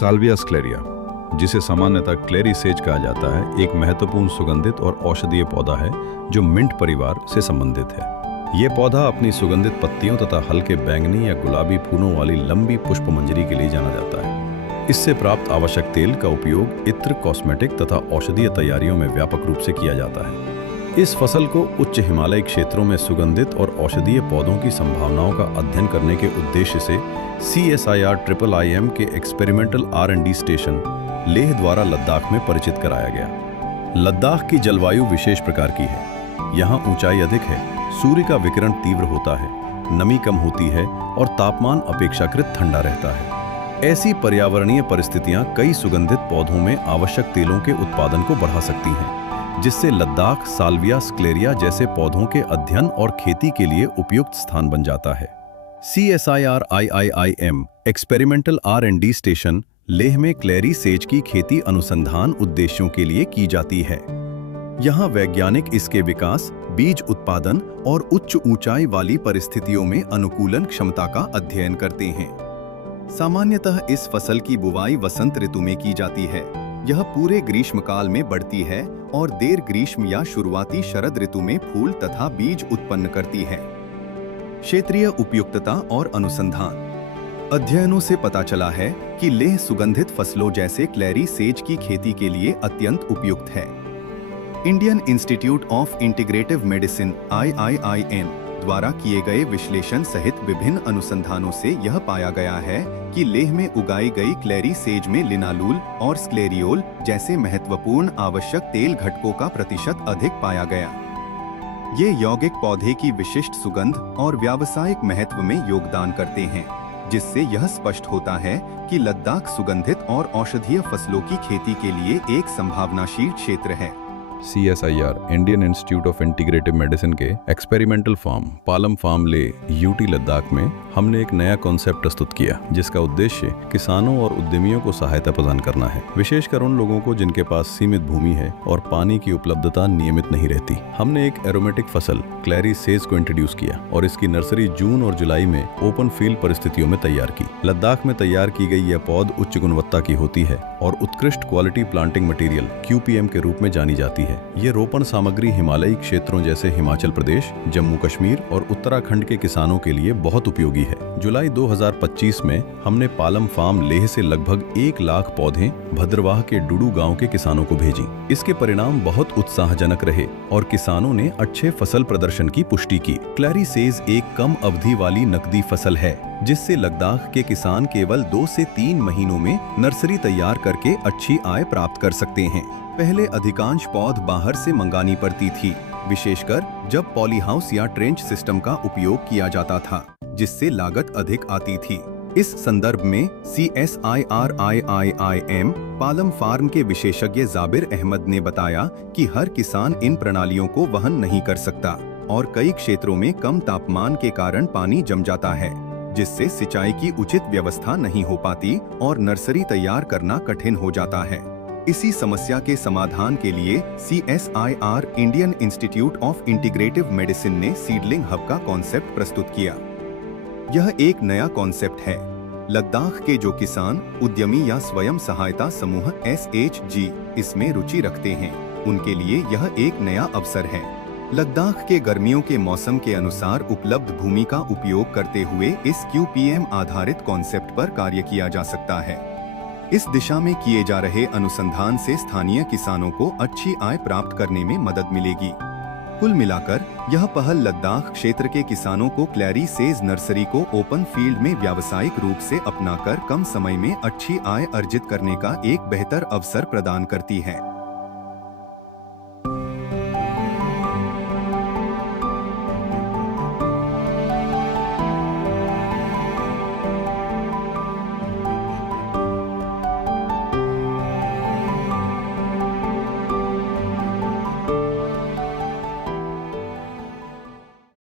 Salvia स्क्लेरिया, जिसे सामान्यतः क्लेरी says कहा जाता है, एक महत्वपूर्ण सुगंधित और औषधीय पौधा है जो मिंट परिवार से संबंधित है। ये पौधा अपनी सुगंधित पत्तियों तथा हल्के बैंगनी या गुलाबी फूलों वाली लंबी पुष्पमंजरी के लिए जाना जाता है। इससे प्राप्त आवश्यक तेल का उपयोग इत्र, कॉस्मेटिक तथा औषधीय तैयारियों में व्यापक रूप से किया जाता है। इस फसल को उच्च हिमालयी क्षेत्रों में सुगंधित और औषधीय पौधों की संभावनाओं का अध्ययन करने के उद्देश्य से CSIR IIM के एक्सपेरिमेंटल R&D स्टेशन लेह द्वारा लद्दाख में परिचित कराया गया। लद्दाख की जलवायु विशेष प्रकार की है। यहाँ ऊंचाई अधिक है, सूर्य का विकिरण तीव्र होता है, नमी कम होती है और तापमान अपेक्षाकृत ठंडा रहता है। ऐसी पर्यावरणीय परिस्थितियां कई सुगंधित पौधों में आवश्यक तेलों के उत्पादन को बढ़ा सकती हैं, जिससे लद्दाख साल्विया स्क्लेरिया जैसे पौधों के अध्ययन और खेती के लिए उपयुक्त स्थान बन जाता है। CSIR IIM experimental R&D station Leh में क्लेरी सेज की खेती अनुसंधान उद्देश्यों के लिए की जाती है। यहाँ वैज्ञानिक इसके विकास, बीज उत्पादन और उच्च ऊंचाई वाली परिस्थितियों में अनुकूलन क्षमता का अध्ययन करते हैं। सामान्यतः इस फसल की बुवाई वसंत ऋतु में की जाती है। यह पूरे ग्रीष्मकाल में बढ़ती है और देर ग्रीष्म या शुरुआती शरद ऋतु में फूल तथा बीज उत्पन्न करती है। क्षेत्रीय उपयुक्तता और अनुसंधान। अध्ययनों से पता चला है कि लेह सुगंधित फसलों जैसे क्लेरी सेज की खेती के लिए अत्यंत उपयुक्त है। Indian institute of integrative medicine IIIM द्वारा किए गए विश्लेषण सहित विभिन्न अनुसंधानों से यह पाया गया है कि लेह में उगाई गई क्लेरी सेज में लिनालूल और स्क्लेरियोल जैसे महत्वपूर्ण आवश्यक तेल घटकों का प्रतिशत अधिक पाया गया। ये यौगिक पौधे की विशिष्ट सुगंध और व्यावसायिक महत्व में योगदान करते हैं, जिससे यह स्पष्ट होता है कि लद्दाख सुगंधित और औषधीय फसलों की खेती के लिए एक संभावनाशील क्षेत्र है। CSIR Indian institute of integrative medicine के एक्सपेरिमेंटल फार्म पालम फार्म ले UT लद्दाख में हमने एक नया कॉन्सेप्ट प्रस्तुत किया, जिसका उद्देश्य किसानों और उद्यमियों को सहायता प्रदान करना है, विशेषकर उन लोगों को जिनके पास सीमित भूमि है और पानी की उपलब्धता नियमित नहीं रहती। हमने एक एरोमेटिक फसल क्लेरी सेज को इंट्रोड्यूस किया और इसकी नर्सरी जून और जुलाई में ओपन फील्ड परिस्थितियों में तैयार की। लद्दाख में तैयार की गई यह पौध उच्च गुणवत्ता की होती है और उत्कृष्ट क्वालिटी प्लांटिंग मटेरियल QPM के रूप में जानी जाती है। ये रोपण सामग्री हिमालयी क्षेत्रों जैसे हिमाचल प्रदेश, जम्मू कश्मीर और उत्तराखंड के किसानों के लिए बहुत उपयोगी है। जुलाई 2025 में हमने पालम फार्म लेह से लगभग 1 लाख पौधे भद्रवाह के डुडू गांव के किसानों को भेजी। इसके परिणाम बहुत उत्साहजनक रहे और किसानों ने अच्छे फसल प्रदर्शन की पुष्टि की। क्लेरी सेज एक कम अवधि वाली नकदी फसल है, जिससे लद्दाख के किसान केवल 2 से 3 महीनों में नर्सरी तैयार करके अच्छी आय प्राप्त कर सकते हैं। पहले अधिकांश पौध बाहर से मंगानी पड़ती थी, विशेषकर जब पॉली हाउस या ट्रेंच सिस्टम का उपयोग किया जाता था, जिससे लागत अधिक आती थी। इस संदर्भ में CSIR IIM पालम फार्म के विशेषज्ञ जाबिर अहमद ने बताया कि हर किसान इन प्रणालियों को वहन नहीं कर सकता और कई क्षेत्रों में कम तापमान के कारण पानी जम जाता है, जिससे सिंचाई की उचित व्यवस्था नहीं हो पाती और नर्सरी तैयार करना कठिन हो जाता है। इसी समस्या के समाधान के लिए CSIR Indian institute of integrative medicine ने सीडलिंग हब का कॉन्सेप्ट प्रस्तुत किया। यह एक नया कॉन्सेप्ट है। लद्दाख के जो किसान, उद्यमी या स्वयं सहायता समूह SHG इसमें रुचि रखते हैं, उनके लिए यह एक नया अवसर है। लद्दाख के गर्मियों के मौसम के अनुसार उपलब्ध भूमि का उपयोग करते हुए इस QPM आधारित कॉन्सेप्ट पर कार्य किया जा सकता है। इस दिशा में किए जा रहे अनुसंधान से स्थानीय किसानों को अच्छी आय प्राप्त करने में मदद मिलेगी। कुल मिलाकर यह पहल लद्दाख क्षेत्र के किसानों को क्लेरी सेज नर्सरी को ओपन फील्ड में व्यावसायिक रूप से अपनाकर कम समय में अच्छी आय अर्जित करने का एक बेहतर अवसर प्रदान करती है।